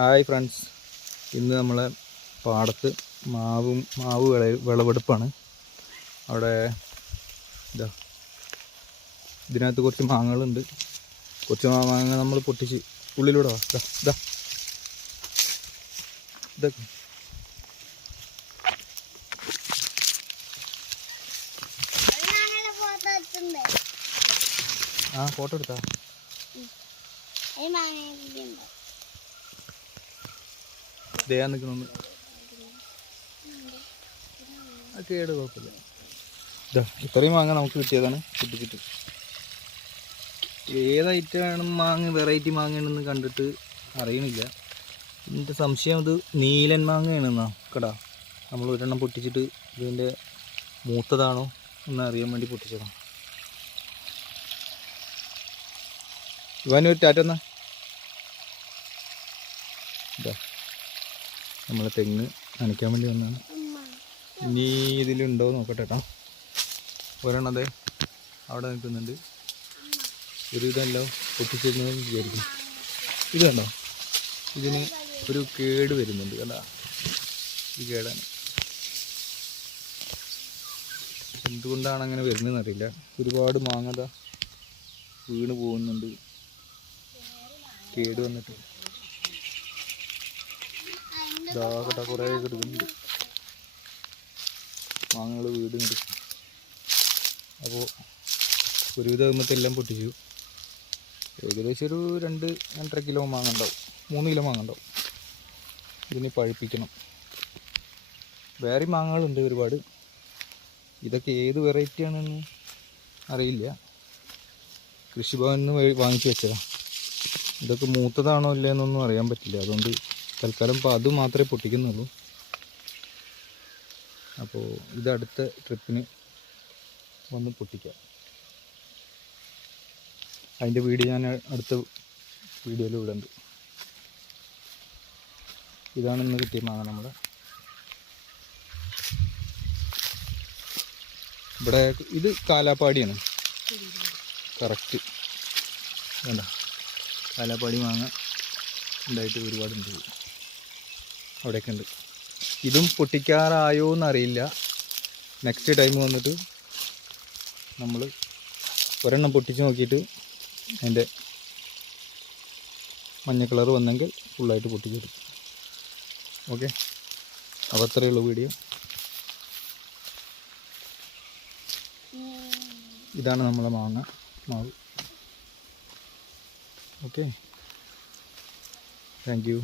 Hi friends, ഇന്ന് നമ്മളെ പാടത്ത് മാവ് വിളവെടുപ്പാണ്. അവിടെ ഇതിനകത്ത് കുറച്ച് മാങ്ങകളുണ്ട്. കുറച്ച് മാങ്ങ നമ്മൾ പൊട്ടിച്ച് ഉള്ളിലൂടെ ഇതൊക്കെ ഫോട്ടോ എടുത്താ നിൽക്കുന്നു. കേട് കുഴപ്പമില്ല. ഇത്രയും മാങ്ങ നമുക്ക് കിട്ടിയതാണ് പൊട്ടിച്ചിട്ട്. ഏത് ഐറ്റമാണ് മാങ്ങ, വെറൈറ്റി മാങ്ങയാണെന്ന് കണ്ടിട്ട് അറിയണില്ല. എൻ്റെ സംശയം ഇത് നീലൻ മാങ്ങയാണെന്നാ കടാ. നമ്മൾ ഒരെണ്ണം പൊട്ടിച്ചിട്ട് ഇതിൻ്റെ മൂത്തതാണോ എന്ന് അറിയാൻ വേണ്ടി പൊട്ടിച്ചതാണ്. ഇവാനൊരു ടാറ്റെന്നാ. നമ്മളെ തെങ്ങ് നനയ്ക്കാൻ വേണ്ടി വന്നതാണ്. ഇനി ഇതിലുണ്ടോ നോക്കട്ടെ കേട്ടോ. ഒരെണ്ണത് അവിടെ നിൽക്കുന്നുണ്ട്. ഒരു ഇതെല്ലാം പൊട്ടിച്ചിരുന്നതെന്ന് വിചാരിക്കും. ഇത് കണ്ടോ, ഇതിന് ഒരു കേട് വരുന്നുണ്ട് കണ്ടാ. ഈ കേടാണ്. എന്തുകൊണ്ടാണ് അങ്ങനെ വരുന്നതെന്ന് അറിയില്ല. ഒരുപാട് മാങ്ങത വീണ് പോകുന്നുണ്ട്, കേട് വന്നിട്ട്. ഇതാകട്ടെ കുറേ കിടക്കുന്നുണ്ട് മാങ്ങകൾ വീടുന്നുണ്ട്. അപ്പോൾ ഒരുവിധം ആകുമ്പോഴത്തെല്ലാം പൊട്ടിച്ചു. ഏകദേശം ഒരു 2-2.5 കിലോ മാങ്ങ ഉണ്ടാവും, 3 കിലോ മാങ്ങ ഉണ്ടാവും. ഇതിന് പഴുപ്പിക്കണം. വേറെ മാങ്ങകളുണ്ട് ഒരുപാട്. ഇതൊക്കെ ഏത് വെറൈറ്റി ആണെന്ന് അറിയില്ല. കൃഷിഭവനിൽ നിന്ന് വാങ്ങിച്ചു വെച്ചതാണ്. ഇതൊക്കെ മൂത്തതാണോ ഇല്ലയെന്നൊന്നും അറിയാൻ പറ്റില്ല. അതുകൊണ്ട് തൽക്കാലം ഇപ്പോൾ അത് മാത്രമേ പൊട്ടിക്കുന്നുള്ളൂ. അപ്പോൾ ഇതടുത്ത ട്രിപ്പിന് വന്ന് പൊട്ടിക്കാം. അതിൻ്റെ വീഡിയോ ഞാൻ അടുത്ത വീഡിയോയിൽ വിടുന്നുണ്ട്. ഇതാണ് ഇന്ന് കിട്ടിയ മാങ്ങ. നമ്മുടെ ഇവിടെ ഇത് കാലാപ്പാടിയാണ് കറക്റ്റ്. വേണ്ട, കാലാപ്പാടി മാങ്ങ ഉണ്ടായിട്ട് ഒരുപാടുണ്ട്. അവിടെയൊക്കെ ഉണ്ട്. ഇതും പൊട്ടിക്കാറായോ എന്നറിയില്ല. നെക്സ്റ്റ് ടൈം വന്നിട്ട് നമ്മൾ ഒരെണ്ണം പൊട്ടിച്ച് നോക്കിയിട്ട് അതിൻ്റെ മഞ്ഞ കളർ വന്നെങ്കിൽ ഫുള്ളായിട്ട് പൊട്ടിച്ചെടുക്കും. ഓക്കെ, അപ്പോൾ അത്രയേ ഉള്ളൂ വീഡിയോ. ഇതാണ് നമ്മളെ മാവ്. Okay, thank you.